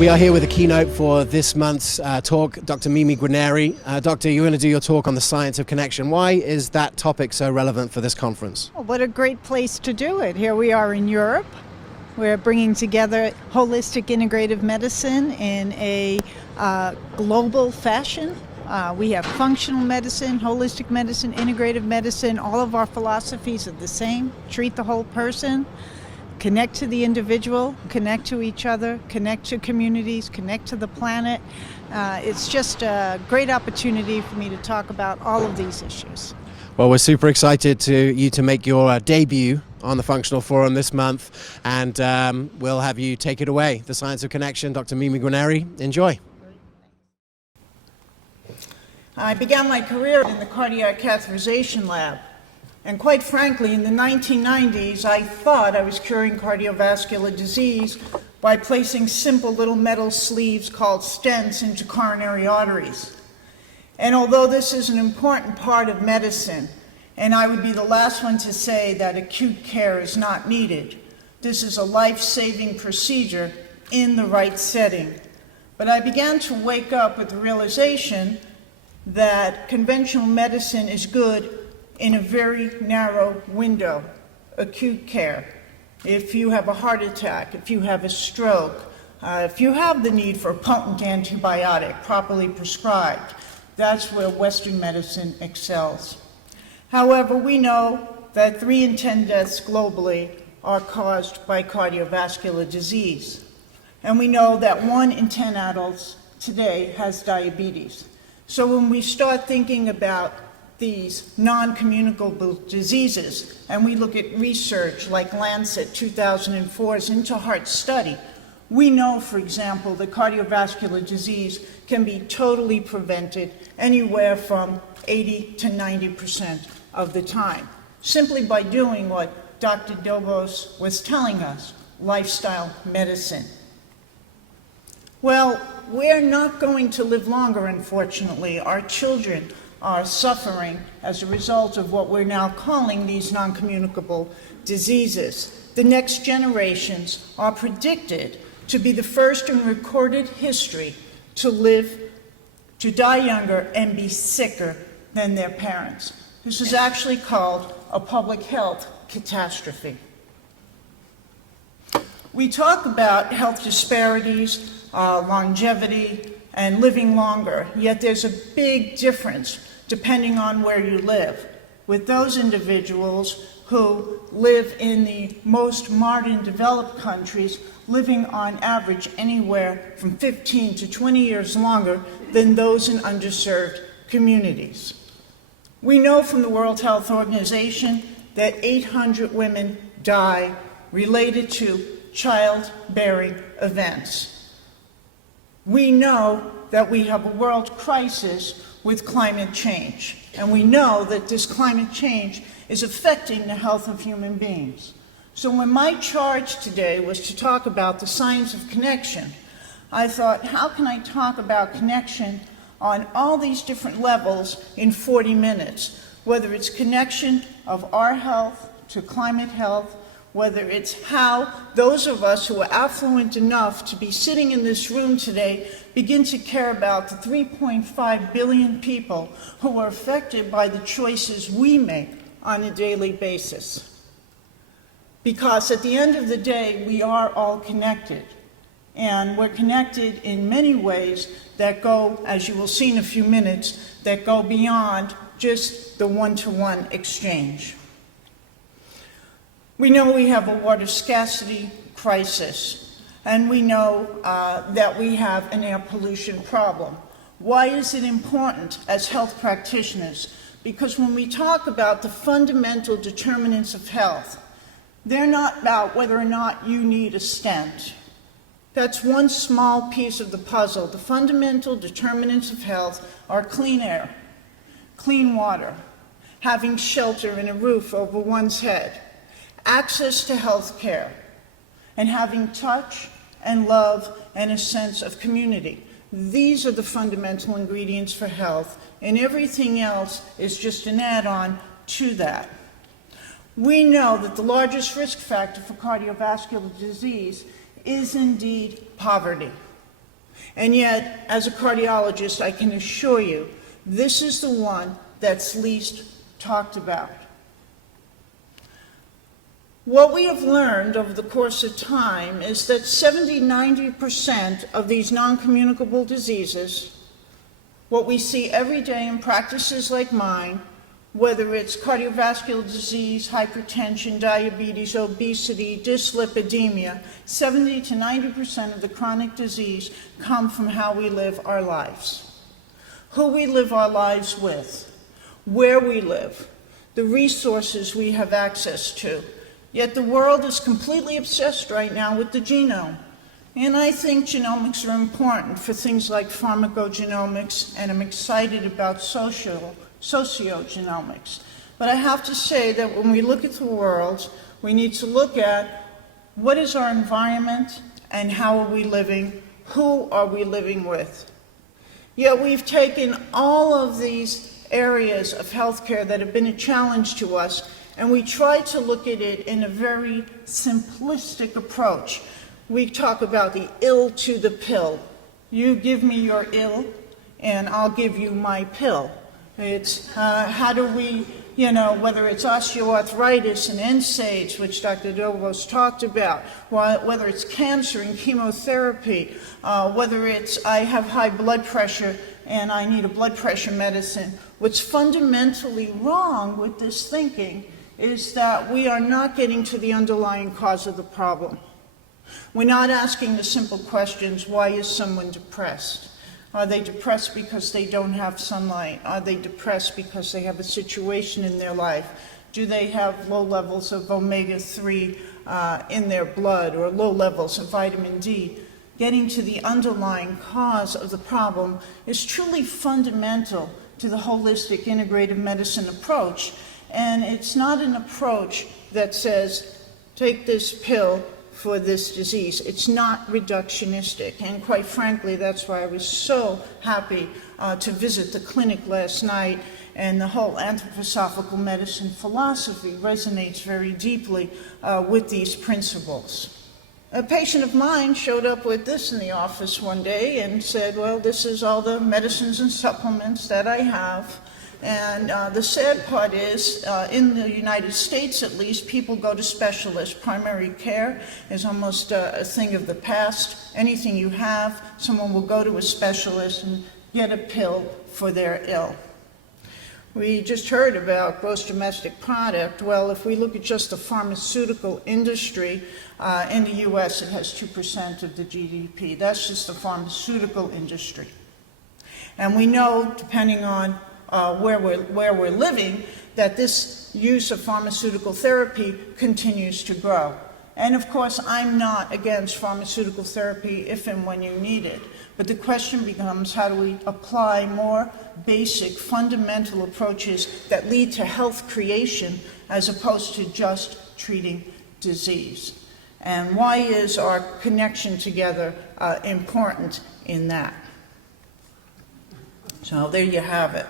We are here with a keynote for this month's talk, Dr. Mimi Guarneri. Doctor, you're going to do your talk on the science of connection. Why is that topic so relevant for this conference? Well, what a great place to do it. Here we are in Europe. We're bringing together holistic integrative medicine in a global fashion. We have functional medicine, holistic medicine, integrative medicine. All of our philosophies are the same. Treat the whole person. Connect to the individual, connect to each other, connect to communities, connect to the planet. It's just a great opportunity for me to talk about all of these issues. Well, we're super excited to make your debut on the Functional Forum this month, and we'll have you take it away. The Science of Connection, Dr. Mimi Guarneri. Enjoy. I began my career in the cardiac catheterization lab. And quite frankly, in the 1990s, I thought I was curing cardiovascular disease by placing simple little metal sleeves called stents into coronary arteries. And although this is an important part of medicine, and I would be the last one to say that acute care is not needed, this is a life-saving procedure in the right setting. But I began to wake up with the realization that conventional medicine is good in a very narrow window, acute care. If you have a heart attack, if you have a stroke, if you have the need for a potent antibiotic properly prescribed, that's where Western medicine excels. However, we know that 3 in 10 deaths globally are caused by cardiovascular disease. And we know that 1 in 10 adults today has diabetes. So when we start thinking about these non-communicable diseases, and we look at research like Lancet 2004's Into Heart study, we know, for example, that cardiovascular disease can be totally prevented anywhere from 80 to 90% of the time, simply by doing what Dr. Dobos was telling us, lifestyle medicine. Well, we're not going to live longer, unfortunately. Our children are suffering as a result of what we're now calling these non-communicable diseases. The next generations are predicted to be the first in recorded history to die younger and be sicker than their parents. This is actually called a public health catastrophe. We talk about health disparities, longevity, and living longer, yet there's a big difference depending on where you live. With those individuals who live in the most modern developed countries, living on average anywhere from 15 to 20 years longer than those in underserved communities. We know from the World Health Organization that 800 women die related to childbearing events. We know that we have a world crisis with climate change, and we know that this climate change is affecting the health of human beings. So when my charge today was to talk about the science of connection, I thought, how can I talk about connection on all these different levels in 40 minutes, whether it's connection of our health to climate health, whether it's how those of us who are affluent enough to be sitting in this room today begin to care about the 3.5 billion people who are affected by the choices we make on a daily basis. Because at the end of the day, we are all connected. And we're connected in many ways that go, as you will see in a few minutes, that go beyond just the one-to-one exchange. We know we have a water scarcity crisis, and we know that we have an air pollution problem. Why is it important as health practitioners? Because when we talk about the fundamental determinants of health, they're not about whether or not you need a stent. That's one small piece of the puzzle. The fundamental determinants of health are clean air, clean water, having shelter and a roof over one's head, access to health care, and having touch and love and a sense of community. These are the fundamental ingredients for health, and everything else is just an add-on to that. We know that the largest risk factor for cardiovascular disease is indeed poverty. And yet, as a cardiologist, I can assure you, this is the one that's least talked about. What we have learned over the course of time is that 70–90% of these non-communicable diseases, what we see every day in practices like mine, whether it's cardiovascular disease, hypertension, diabetes, obesity, dyslipidemia, 70–90% of the chronic disease come from how we live our lives. Who we live our lives with, where we live, the resources we have access to. Yet the world is completely obsessed right now with the genome. And I think genomics are important for things like pharmacogenomics, and I'm excited about sociogenomics. But I have to say that when we look at the world, we need to look at what is our environment and how are we living, who are we living with. Yet we've taken all of these areas of healthcare that have been a challenge to us, and we try to look at it in a very simplistic approach. We talk about the ill to the pill. You give me your ill, and I'll give you my pill. It's how do we, whether it's osteoarthritis and NSAIDs, which Dr. Dobos talked about, whether it's cancer and chemotherapy, whether it's I have high blood pressure and I need a blood pressure medicine. What's fundamentally wrong with this thinking is that we are not getting to the underlying cause of the problem. We're not asking the simple questions, why is someone depressed? Are they depressed because they don't have sunlight? Are they depressed because they have a situation in their life? Do they have low levels of omega-3 in their blood, or low levels of vitamin D? Getting to the underlying cause of the problem is truly fundamental to the holistic integrative medicine approach. And it's not an approach that says, take this pill for this disease. It's not reductionistic. And quite frankly, that's why I was so happy to visit the clinic last night, and the whole anthroposophical medicine philosophy resonates very deeply with these principles. A patient of mine showed up with this in the office one day and said, well, this is all the medicines and supplements that I have. And the sad part is, in the United States at least, people go to specialists. Primary care is almost a thing of the past. Anything you have, someone will go to a specialist and get a pill for their ill. We just heard about gross domestic product. Well, if we look at just the pharmaceutical industry, in the US it has 2% of the GDP. That's just the pharmaceutical industry. And we know, depending on where we're living, that this use of pharmaceutical therapy continues to grow. And of course, I'm not against pharmaceutical therapy if and when you need it. But the question becomes, how do we apply more basic, fundamental approaches that lead to health creation as opposed to just treating disease? And why is our connection together important in that? So there you have it.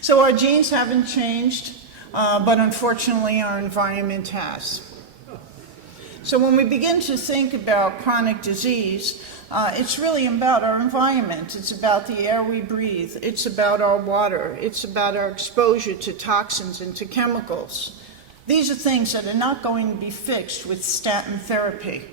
So our genes haven't changed, but unfortunately our environment has. So when we begin to think about chronic disease, it's really about our environment. It's about the air we breathe. It's about our water. It's about our exposure to toxins and to chemicals. These are things that are not going to be fixed with statin therapy.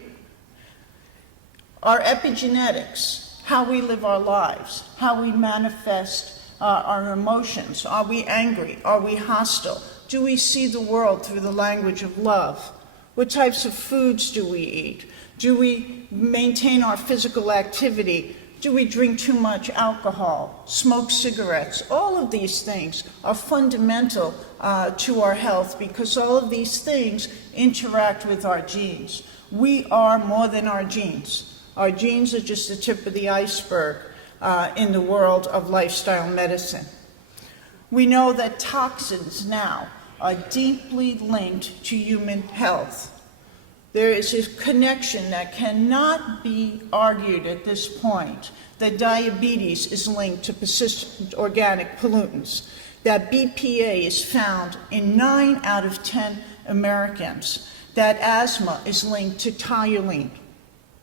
Our epigenetics, how we live our lives, how we manifest our emotions. Are we angry? Are we hostile? Do we see the world through the language of love? What types of foods do we eat? Do we maintain our physical activity? Do we drink too much alcohol? Smoke cigarettes? All of these things are fundamental to our health, because all of these things interact with our genes. We are more than our genes. Our genes are just the tip of the iceberg in the world of lifestyle medicine. We know that toxins now are deeply linked to human health. There is a connection that cannot be argued at this point, that diabetes is linked to persistent organic pollutants, that BPA is found in 9 out of 10 Americans, that asthma is linked to toluene.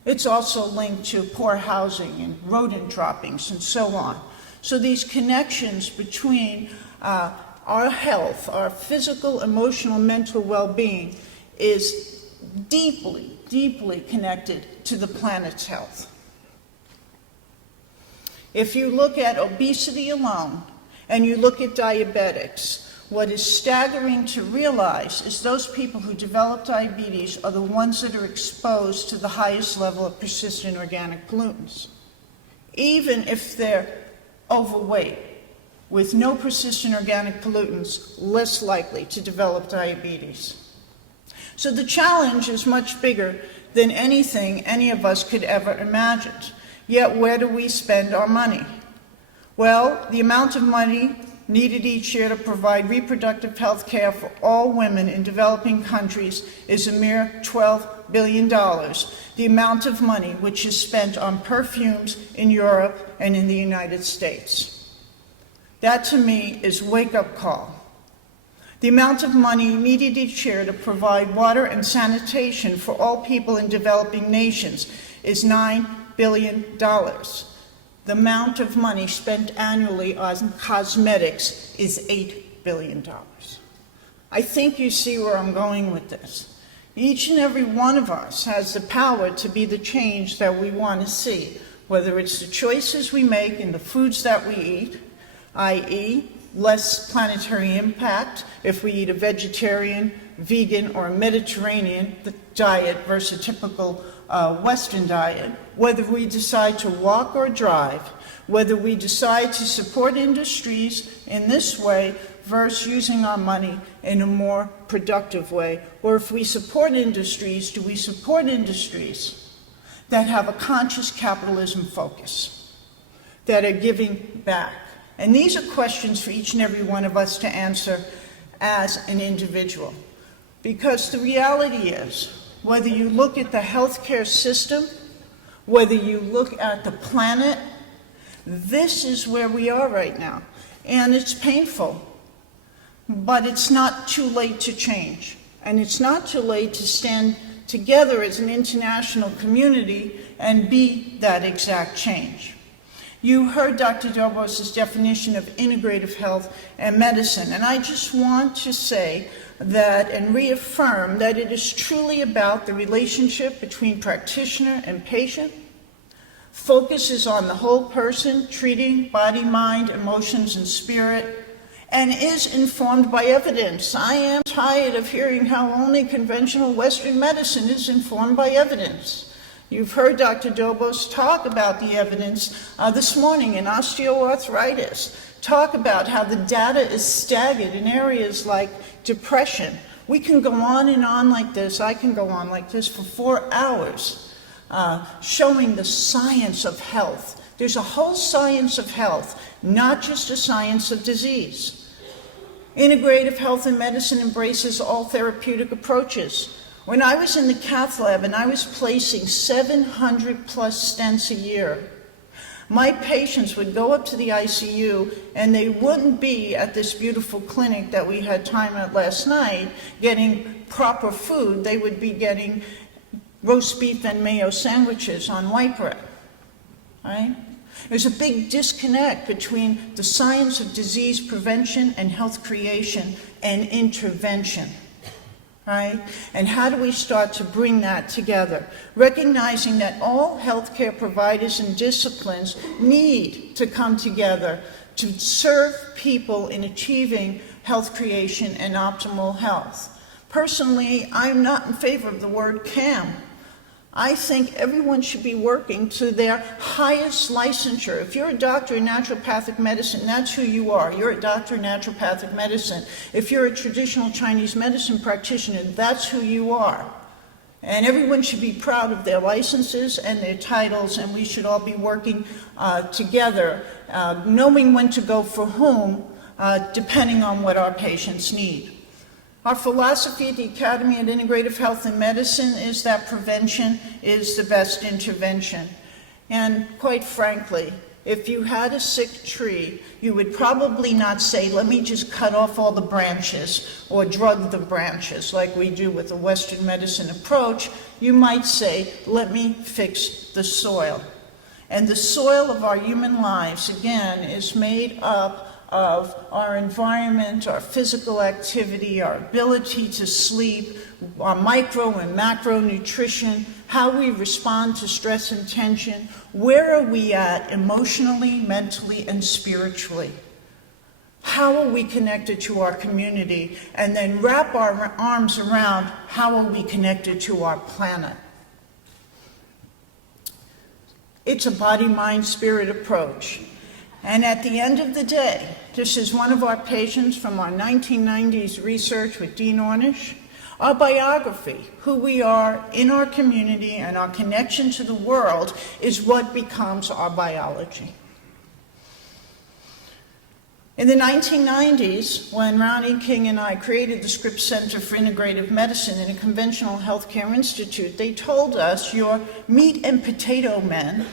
It's also linked to poor housing and rodent droppings and so on. So these connections between our health, our physical, emotional, mental well-being is deeply, deeply connected to the planet's health. If you look at obesity alone and you look at diabetics, what is staggering to realize is those people who develop diabetes are the ones that are exposed to the highest level of persistent organic pollutants. Even if they're overweight, with no persistent organic pollutants, less likely to develop diabetes. So the challenge is much bigger than anything any of us could ever imagine. Yet where do we spend our money? Well, the amount of money needed each year to provide reproductive health care for all women in developing countries is a mere $12 billion, the amount of money which is spent on perfumes in Europe and in the United States. That, to me, is wake-up call. The amount of money needed each year to provide water and sanitation for all people in developing nations is $9 billion. The amount of money spent annually on cosmetics is $8 billion. I think you see where I'm going with this. Each and every one of us has the power to be the change that we want to see, whether it's the choices we make in the foods that we eat, i.e., less planetary impact if we eat a vegetarian, vegan, or a Mediterranean diet versus a typical Western diet, whether we decide to walk or drive, whether we decide to support industries in this way versus using our money in a more productive way, or if we support industries, do we support industries that have a conscious capitalism focus, that are giving back? And these are questions for each and every one of us to answer as an individual. Because the reality is, whether you look at the healthcare system, whether you look at the planet, this is where we are right now. And it's painful, but it's not too late to change. And it's not too late to stand together as an international community and be that exact change. You heard Dr. Dobos' definition of integrative health and medicine, and I just want to say that and reaffirm that it is truly about the relationship between practitioner and patient. Focus is on the whole person, treating body, mind, emotions, and spirit, and is informed by evidence. I am tired of hearing how only conventional Western medicine is informed by evidence. You've heard Dr. Dobos talk about the evidence this morning in osteoarthritis, talk about how the data is staggered in areas like depression. We can go on and on like this. I can go on like this for 4 hours, showing the science of health. There's a whole science of health, not just a science of disease. Integrative health and medicine embraces all therapeutic approaches. When I was in the cath lab and I was placing 700 plus stents a year, my patients would go up to the ICU and they wouldn't be at this beautiful clinic that we had time at last night getting proper food. They would be getting roast beef and mayo sandwiches on white bread, right? There's a big disconnect between the science of disease prevention and health creation and intervention. Right? And how do we start to bring that together? Recognizing that all healthcare providers and disciplines need to come together to serve people in achieving health creation and optimal health. Personally, I'm not in favor of the word CAM. I think everyone should be working to their highest licensure. If you're a doctor in naturopathic medicine, that's who you are. You're a doctor in naturopathic medicine. If you're a traditional Chinese medicine practitioner, that's who you are. And everyone should be proud of their licenses and their titles, and we should all be working together, knowing when to go for whom, depending on what our patients need. Our philosophy at the Academy at Integrative Health and Medicine is that prevention is the best intervention. And quite frankly, If you had a sick tree, you would probably not say, let me just cut off all the branches or drug the branches like we do with the Western medicine approach. You might say, let me fix the soil. And the soil of our human lives, again, is made up of our environment, our physical activity, our ability to sleep, our micro and macro nutrition, how we respond to stress and tension, where are we at emotionally, mentally, and spiritually? How are we connected to our community? And then wrap our arms around how are we connected to our planet? It's a body, mind, spirit approach. And at the end of the day, this is one of our patients from our 1990s research with Dean Ornish. Our biography, who we are in our community and our connection to the world, is what becomes our biology. In the 1990s, when Ronnie King and I created the Scripps Center for Integrative Medicine in a conventional healthcare institute, they told us your meat and potato men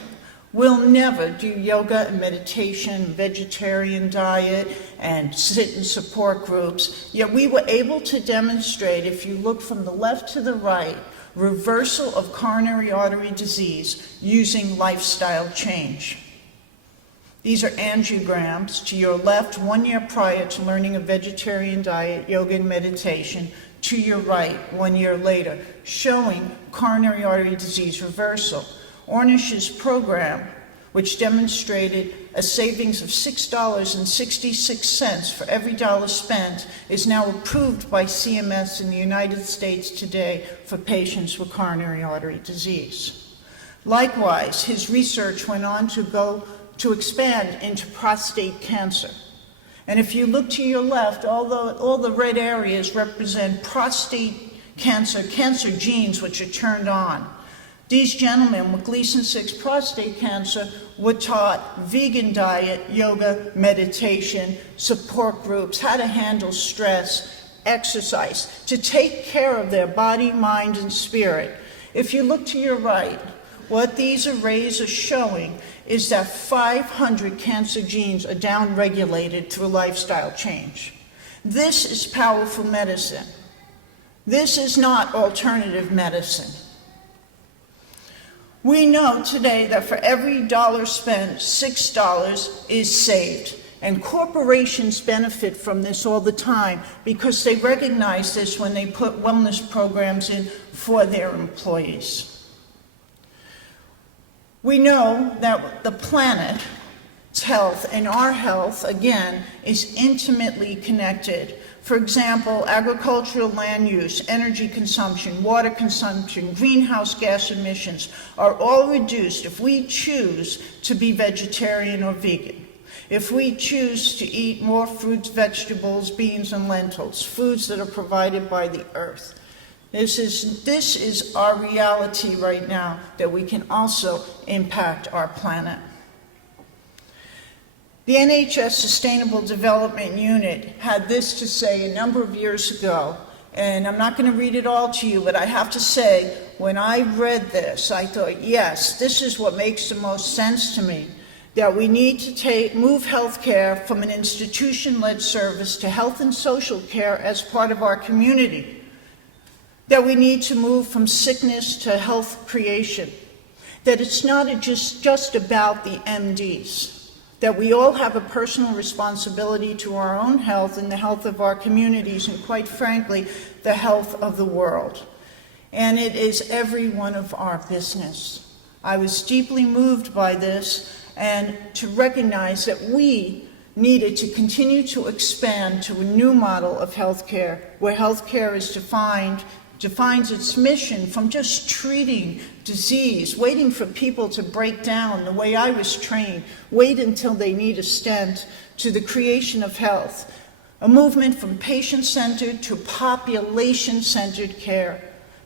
will never do yoga and meditation, vegetarian diet, and sit and support groups. Yet we were able to demonstrate, if you look from the left to the right, reversal of coronary artery disease using lifestyle change. These are angiograms. To your left, 1 year prior to learning a vegetarian diet, yoga, and meditation. To your right, 1 year later, showing coronary artery disease reversal. Ornish's program, which demonstrated a savings of $6.66 for every dollar spent, is now approved by CMS in the United States today for patients with coronary artery disease. Likewise, his research went on to expand into prostate cancer. And if you look to your left, all the red areas represent prostate cancer genes which are turned on. These gentlemen with Gleason 6 prostate cancer were taught vegan diet, yoga, meditation, support groups, how to handle stress, exercise, to take care of their body, mind, and spirit. If you look to your right, what these arrays are showing is that 500 cancer genes are downregulated through lifestyle change. This is powerful medicine. This is not alternative medicine. We know today that for every dollar spent, $6 is saved. And corporations benefit from this all the time because they recognize this when they put wellness programs in for their employees. We know that the planet's health and our health, again, is intimately connected. For example, agricultural land use, energy consumption, water consumption, greenhouse gas emissions are all reduced if we choose to be vegetarian or vegan. If we choose to eat more fruits, vegetables, beans, and lentils, foods that are provided by the earth. This is our reality right now, that we can also impact our planet. The NHS Sustainable Development Unit had this to say a number of years ago, and I'm not going to read it all to you, but I have to say, when I read this, I thought, yes, this is what makes the most sense to me, that we need to move healthcare from an institution-led service to health and social care as part of our community, that we need to move from sickness to health creation, that it's not just about the MDs, that we all have a personal responsibility to our own health and the health of our communities and, quite frankly, the health of the world. And it is every one of our business. I was deeply moved by this and to recognize that we needed to continue to expand to a new model of healthcare, where healthcare is defines its mission from just treating disease, waiting for people to break down the way I was trained, wait until they need a stent, to the creation of health, a movement from patient-centered to population-centered care,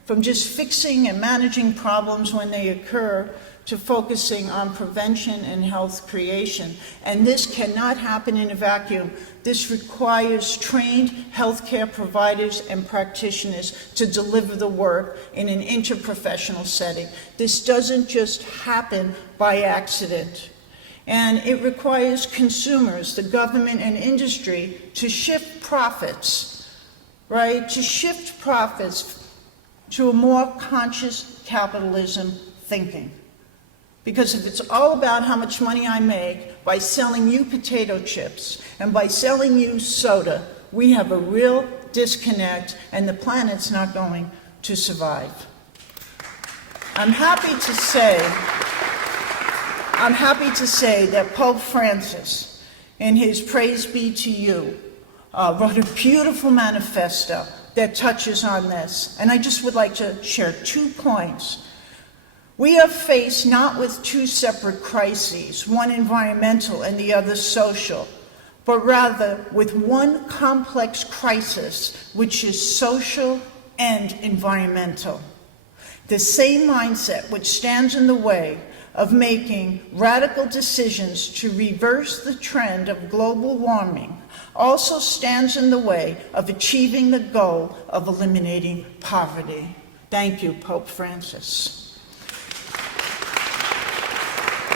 from just fixing and managing problems when they occur to focusing on prevention and health creation. And this cannot happen in a vacuum. This requires trained healthcare providers and practitioners to deliver the work in an interprofessional setting. This doesn't just happen by accident. And it requires consumers, the government and industry to shift profits, right? To shift profits to a more conscious capitalism thinking. Because if it's all about how much money I make by selling you potato chips and by selling you soda, we have a real disconnect and the planet's not going to survive. I'm happy to say that Pope Francis, in his Praise Be to You, wrote a beautiful manifesto that touches on this. And I just would like to share 2 points. We are faced not with 2 separate crises, one environmental and the other social, but rather with one complex crisis, which is social and environmental. The same mindset which stands in the way of making radical decisions to reverse the trend of global warming also stands in the way of achieving the goal of eliminating poverty. Thank you, Pope Francis.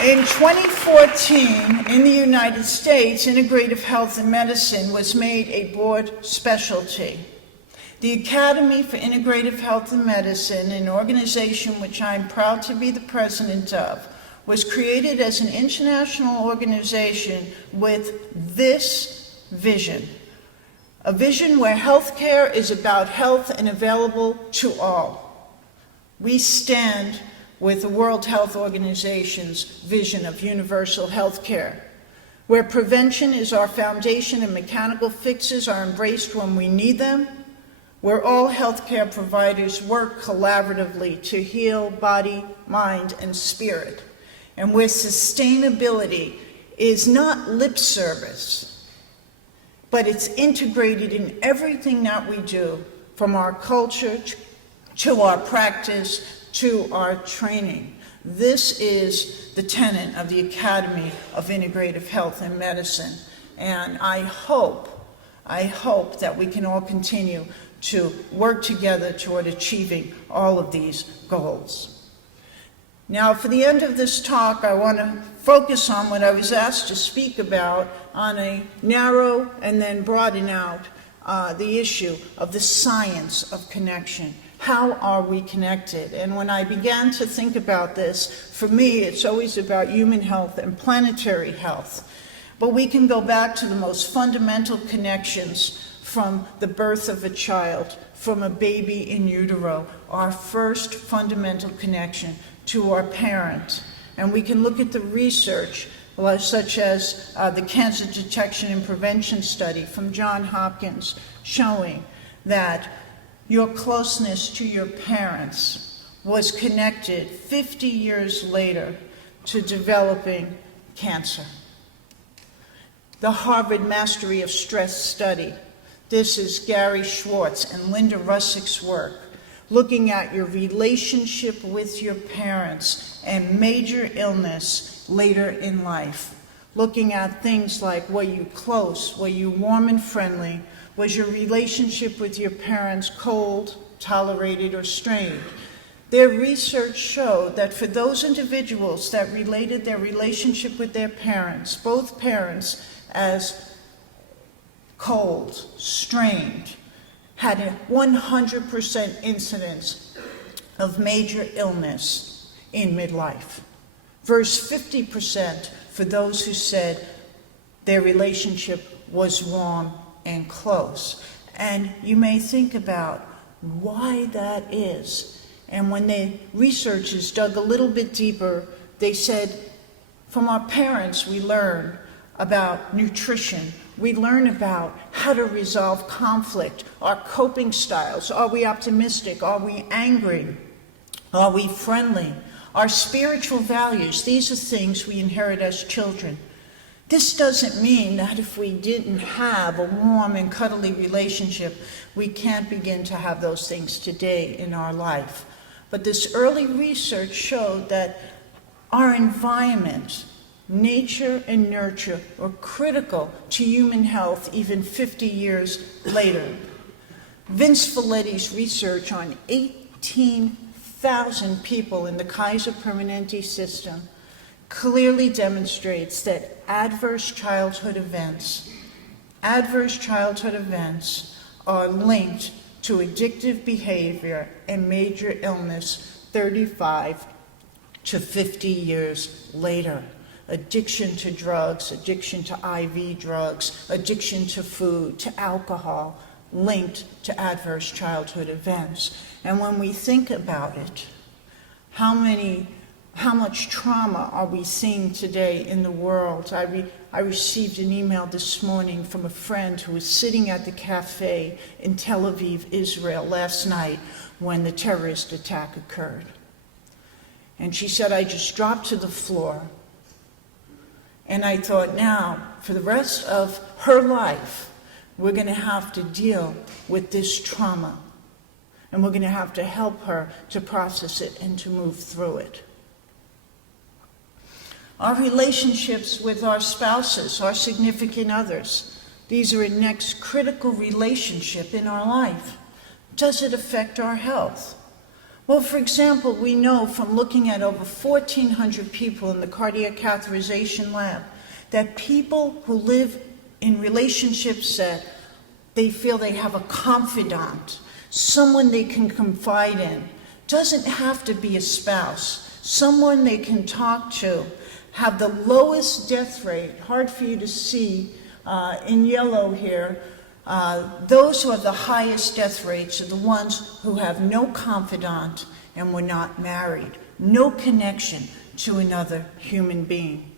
In 2014, in the United States, Integrative Health Medicine was made a board specialty. The Academy for Integrative Health Medicine, an organization which I'm proud to be the president of, was created as an international organization with this vision. A vision where healthcare is about health and available to all. We stand with the World Health Organization's vision of universal healthcare, where prevention is our foundation and mechanical fixes are embraced when we need them, where all healthcare providers work collaboratively to heal body, mind, and spirit, and where sustainability is not lip service, but it's integrated in everything that we do, from our culture to our practice to our training. This is the tenet of the Academy of Integrative Health and Medicine, and I hope that we can all continue to work together toward achieving all of these goals. Now, for the end of this talk, I want to focus on what I was asked to speak about on a narrow and then broaden out the issue of the science of connection. How are we connected? And when I began to think about this, for me, it's always about human health and planetary health. But we can go back to the most fundamental connections from the birth of a child, from a baby in utero, our first fundamental connection to our parent. And we can look at the research, such as the Cancer Detection and Prevention Study from Johns Hopkins, showing that your closeness to your parents was connected 50 years later to developing cancer. The Harvard Mastery of Stress Study. This is Gary Schwartz and Linda Russick's work, looking at your relationship with your parents and major illness later in life. Looking at things like, were you close, were you warm and friendly, was your relationship with your parents cold, tolerated, or strained? Their research showed that for those individuals that related their relationship with their parents, both parents, as cold, strained, had a 100% incidence of major illness in midlife, versus 50% for those who said their relationship was warm and close. And you may think about why that is. And when the researchers dug a little bit deeper, they said, from our parents we learn about nutrition, we learn about how to resolve conflict, our coping styles. Are we optimistic? Are we angry? Are we friendly? Our spiritual values, these are things we inherit as children. This doesn't mean that if we didn't have a warm and cuddly relationship, we can't begin to have those things today in our life. But this early research showed that our environment, nature and nurture, are critical to human health even 50 years later. Vince Folletti's research on 18,000 people in the Kaiser Permanente system clearly demonstrates that adverse childhood events are linked to addictive behavior and major illness 35 to 50 years later. Addiction to drugs, addiction to IV drugs, addiction to food, to alcohol, linked to adverse childhood events. And when we think about it, how much trauma are we seeing today in the world? I received an email this morning from a friend who was sitting at the cafe in Tel Aviv, Israel, last night when the terrorist attack occurred. And she said, I just dropped to the floor. And I thought, now, for the rest of her life, we're going to have to deal with this trauma. And we're going to have to help her to process it and to move through it. Our relationships with our spouses, our significant others, these are a next critical relationship in our life. Does it affect our health? Well, for example, we know from looking at over 1,400 people in the cardiac catheterization lab that people who live in relationships that they feel they have a confidant, someone they can confide in, doesn't have to be a spouse, someone they can talk to, have the lowest death rate, hard for you to see in yellow here. Those who have the highest death rates are the ones who have no confidant and were not married, no connection to another human being.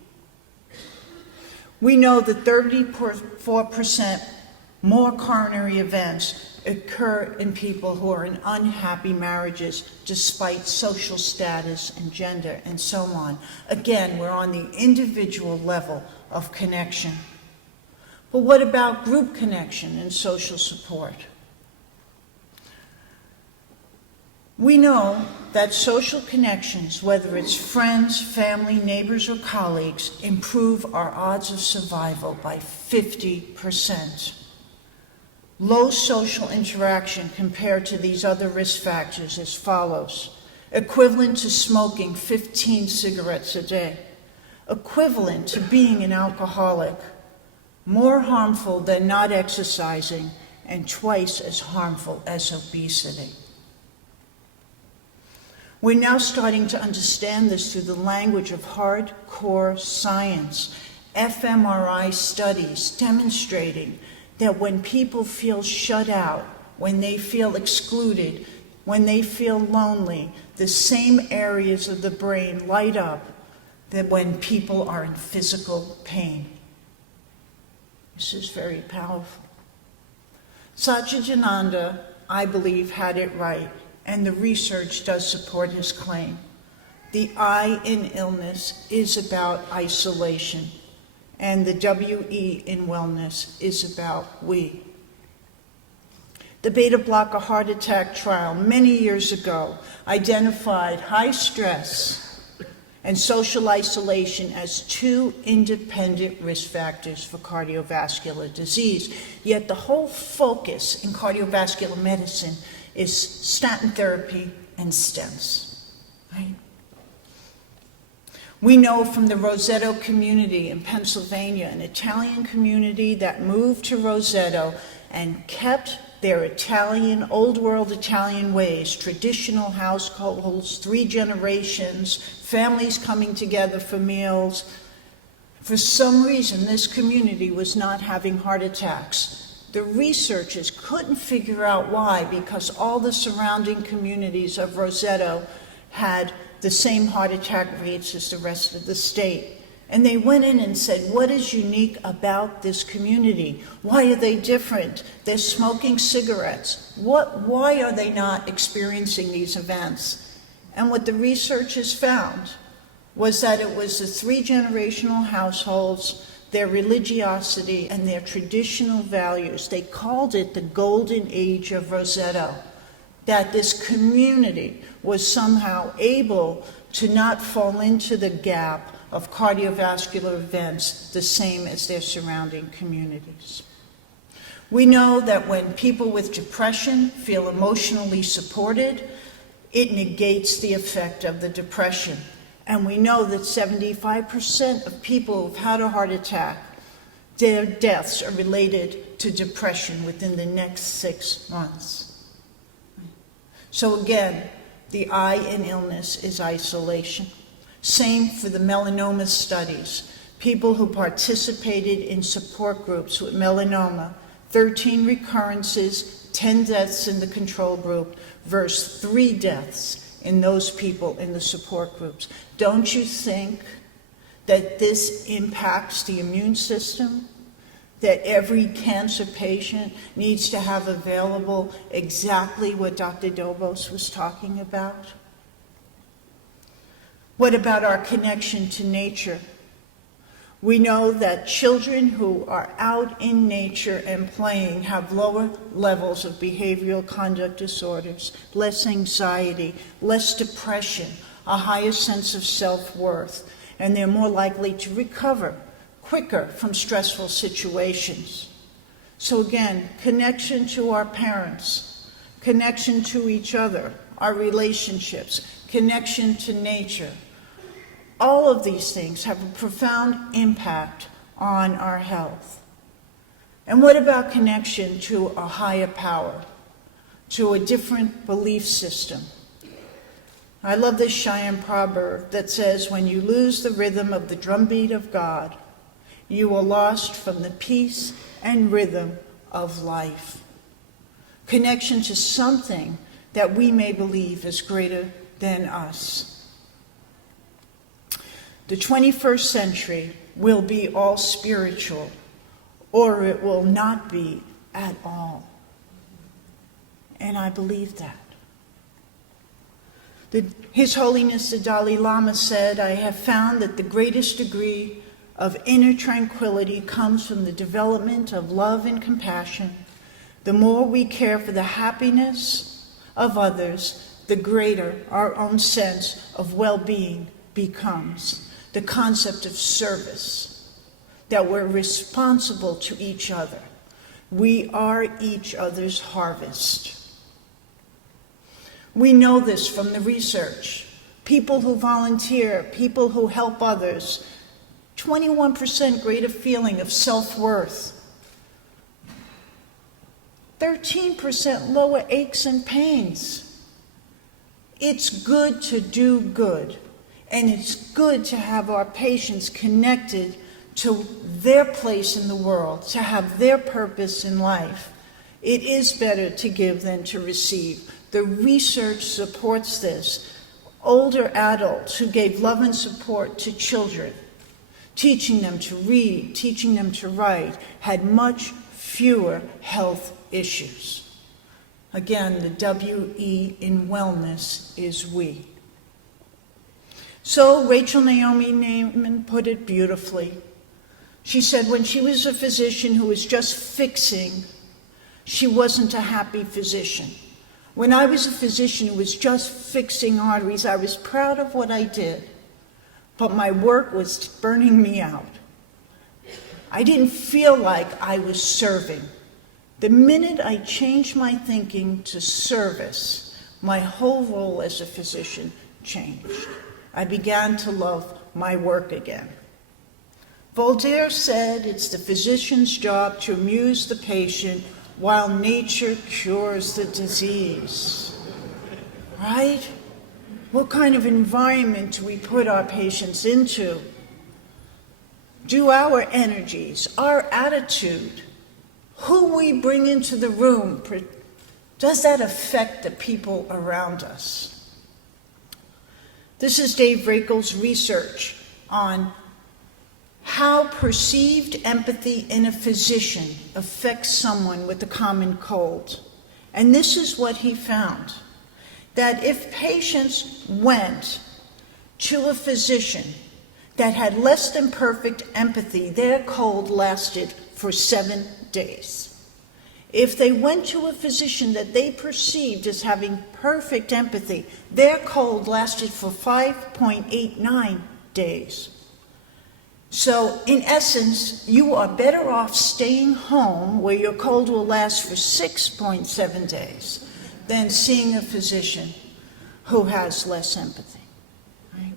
We know that 34% more coronary events occur in people who are in unhappy marriages despite social status and gender and so on. Again, we're on the individual level of connection. But what about group connection and social support? We know that social connections, whether it's friends, family, neighbors, or colleagues, improve our odds of survival by 50%. Low social interaction compared to these other risk factors as follows. Equivalent to smoking 15 cigarettes a day. Equivalent to being an alcoholic. More harmful than not exercising, and twice as harmful as obesity. We're now starting to understand this through the language of hardcore science, fMRI studies demonstrating that when people feel shut out, when they feel excluded, when they feel lonely, the same areas of the brain light up that when people are in physical pain. This is very powerful. Satchidananda, I believe, had it right, and the research does support his claim. The I in illness is about isolation, and the WE in wellness is about we. The beta blocker heart attack trial many years ago identified high stress and social isolation as two independent risk factors for cardiovascular disease. Yet the whole focus in cardiovascular medicine is statin therapy and stents, right? We know from the Roseto community in Pennsylvania, an Italian community that moved to Roseto and kept their Italian, old world Italian ways, traditional households, 3 generations, families coming together for meals. For some reason, this community was not having heart attacks. The researchers couldn't figure out why, because all the surrounding communities of Roseto had the same heart attack rates as the rest of the state. And they went in and said, what is unique about this community? Why are they different? They're smoking cigarettes. Why are they not experiencing these events? And what the researchers found was that it was the 3 generational households, their religiosity, and their traditional values. They called it the golden age of Roseto, that this community was somehow able to not fall into the gap of cardiovascular events the same as their surrounding communities. We know that when people with depression feel emotionally supported, it negates the effect of the depression. And we know that 75% of people who've had a heart attack, their deaths are related to depression within the next 6 months. So again, the I in illness is isolation. Same for the melanoma studies. People who participated in support groups with melanoma, 13 recurrences, 10 deaths in the control group versus 3 deaths in those people in the support groups. Don't you think that this impacts the immune system? That every cancer patient needs to have available exactly what Dr. Dobos was talking about? What about our connection to nature? We know that children who are out in nature and playing have lower levels of behavioral conduct disorders, less anxiety, less depression, a higher sense of self-worth, and they're more likely to recover quicker from stressful situations. So again, connection to our parents, connection to each other, our relationships, connection to nature. All of these things have a profound impact on our health. And what about connection to a higher power, to a different belief system? I love this Cheyenne proverb that says, when you lose the rhythm of the drumbeat of God, you are lost from the peace and rhythm of life. Connection to something that we may believe is greater than us. The 21st century will be all spiritual, or it will not be at all. And I believe that. His Holiness the Dalai Lama said, I have found that the greatest degree of inner tranquility comes from the development of love and compassion. The more we care for the happiness of others, the greater our own sense of well-being becomes. The concept of service, that we're responsible to each other. We are each other's harvest. We know this from the research. People who volunteer, people who help others, 21% greater feeling of self-worth, 13% lower aches and pains. It's good to do good. And it's good to have our patients connected to their place in the world, to have their purpose in life. It is better to give than to receive. The research supports this. Older adults who gave love and support to children, teaching them to read, teaching them to write, had much fewer health issues. Again, the W-E in wellness is we. So Rachel Naomi Naiman put it beautifully. She said when she was a physician who was just fixing, she wasn't a happy physician. When I was a physician who was just fixing arteries, I was proud of what I did, but my work was burning me out. I didn't feel like I was serving. The minute I changed my thinking to service, my whole role as a physician changed. I began to love my work again. Voltaire said it's the physician's job to amuse the patient while nature cures the disease. Right? What kind of environment do we put our patients into? Do our energies, our attitude, who we bring into the room, does that affect the people around us? This is Dave Rakel's research on how perceived empathy in a physician affects someone with a common cold. And this is what he found, that if patients went to a physician that had less than perfect empathy, their cold lasted for 7 days. If they went to a physician that they perceived as having perfect empathy, their cold lasted for 5.89 days. So, in essence, you are better off staying home where your cold will last for 6.7 days than seeing a physician who has less empathy. Right?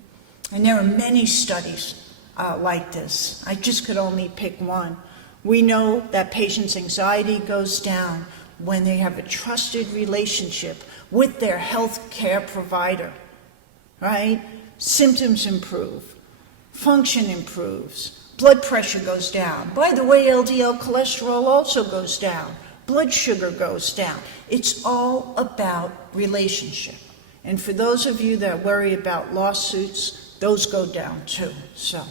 And there are many studies like this. I just could only pick one. We know that patients' anxiety goes down when they have a trusted relationship with their health care provider, right? Symptoms improve, function improves, blood pressure goes down. By the way, LDL cholesterol also goes down, blood sugar goes down. It's all about relationship. And for those of you that worry about lawsuits, those go down too. So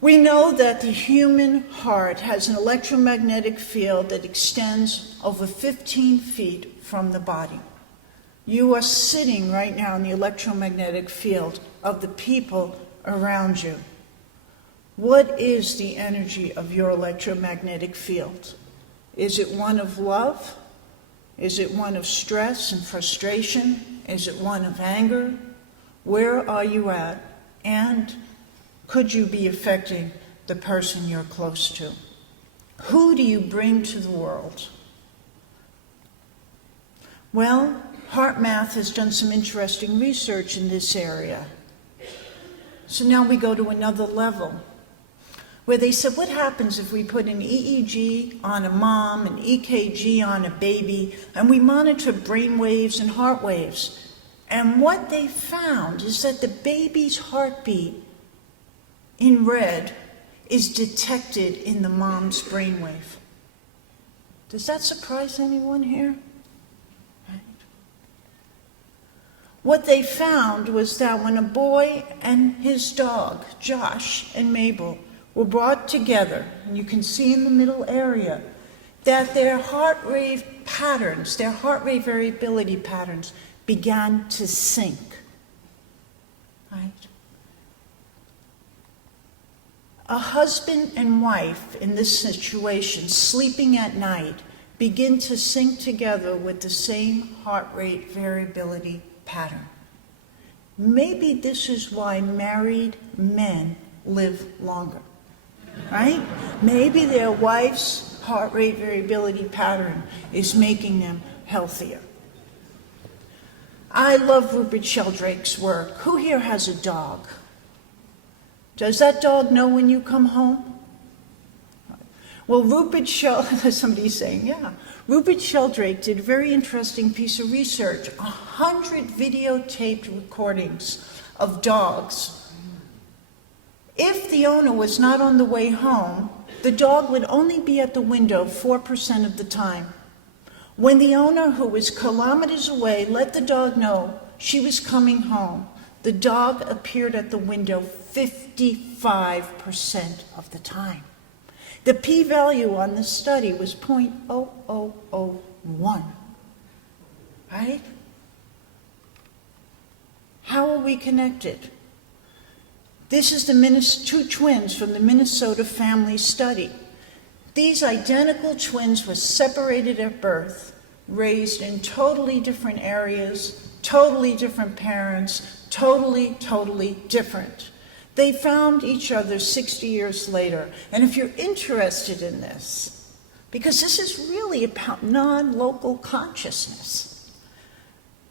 we know that the human heart has an electromagnetic field that extends over 15 feet from the body. You are sitting right now in the electromagnetic field of the people around you. What is the energy of your electromagnetic field? Is it one of love? Is it one of stress and frustration? Is it one of anger? Where are you at? And could you be affecting the person you're close to? Who do you bring to the world? Well, HeartMath has done some interesting research in this area. So now we go to another level, where they said, what happens if we put an EEG on a mom, an EKG on a baby, and we monitor brain waves and heart waves? And what they found is that the baby's heartbeat in red is detected in the mom's brainwave. Does that surprise anyone here? Right. What they found was that when a boy and his dog, Josh and Mabel, were brought together, and you can see in the middle area, that their heart rate patterns, their heart rate variability patterns, began to sync. Right? A husband and wife in this situation, sleeping at night, begin to sync together with the same heart rate variability pattern. Maybe this is why married men live longer, right? Maybe their wife's heart rate variability pattern is making them healthier. I love Rupert Sheldrake's work. Who here has a dog? Does that dog know when you come home? Well, somebody's saying, yeah. Rupert Sheldrake did a very interesting piece of research, 100 videotaped recordings of dogs. If the owner was not on the way home, the dog would only be at the window 4% of the time. When the owner, who was kilometers away, let the dog know she was coming home, the dog appeared at the window 55% of the time. The p-value on this study was 0.0001, right? How are we connected? This is the two twins from the Minnesota Family Study. These identical twins were separated at birth, raised in totally different areas, totally different parents, totally different. They found each other 60 years later. And if you're interested in this, because this is really about non-local consciousness,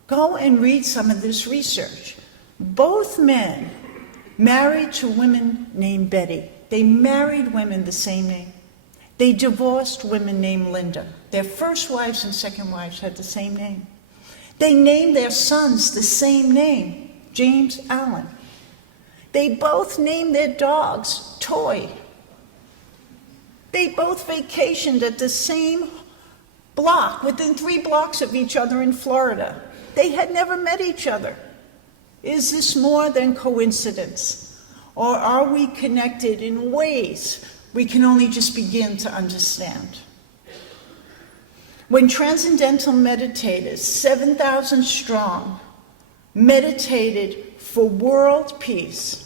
go and read some of this research. Both men married to women named Betty. They married women the same name. They divorced women named Linda. Their first wives and second wives had the same name. They named their sons the same name, James Allen. They both named their dogs Toy. They both vacationed at the same block, within 3 blocks of each other in Florida. They had never met each other. Is this more than coincidence? Or are we connected in ways we can only just begin to understand? When transcendental meditators, 7,000 strong, meditated for world peace,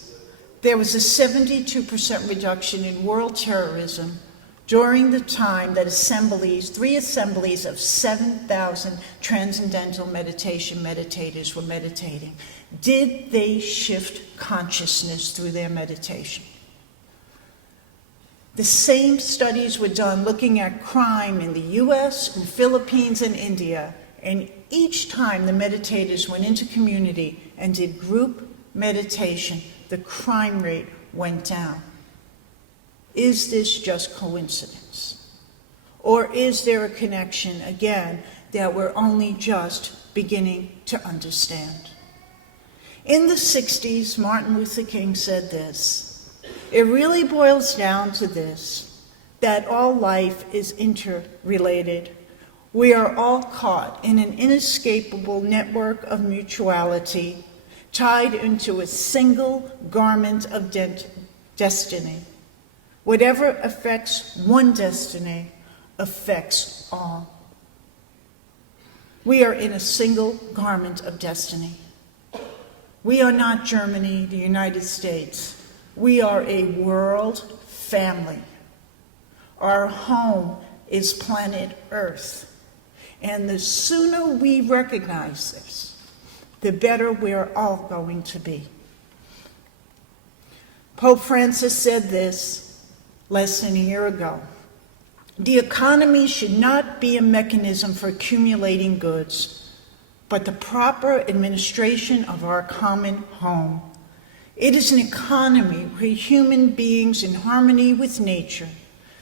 there was a 72% reduction in world terrorism during the time that 3 assemblies of 7,000 transcendental meditators were meditating. Did they shift consciousness through their meditation? The same studies were done looking at crime in the US, in Philippines, and India, and each time the meditators went into community and did group meditation, the crime rate went down. Is this just coincidence? Or is there a connection, again, that we're only just beginning to understand? In the 60s, Martin Luther King said this: "It really boils down to this, that all life is interrelated. We are all caught in an inescapable network of mutuality, tied into a single garment of destiny. Whatever affects one destiny affects all." We are in a single garment of destiny. We are not Germany, the United States. We are a world family. Our home is planet Earth. And the sooner we recognize this, the better we're all going to be. Pope Francis said this less than a year ago: "The economy should not be a mechanism for accumulating goods, but the proper administration of our common home. It is an economy where human beings, in harmony with nature,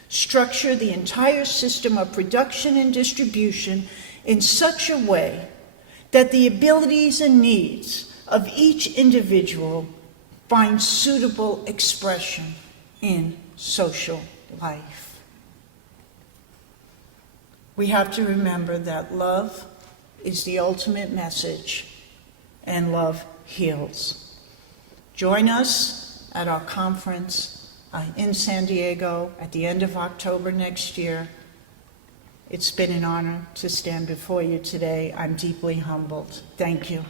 structure the entire system of production and distribution in such a way that the abilities and needs of each individual find suitable expression in social life." We have to remember that love is the ultimate message, and love heals. Join us at our conference in San Diego at the end of October next year. It's been an honor to stand before you today. I'm deeply humbled. Thank you.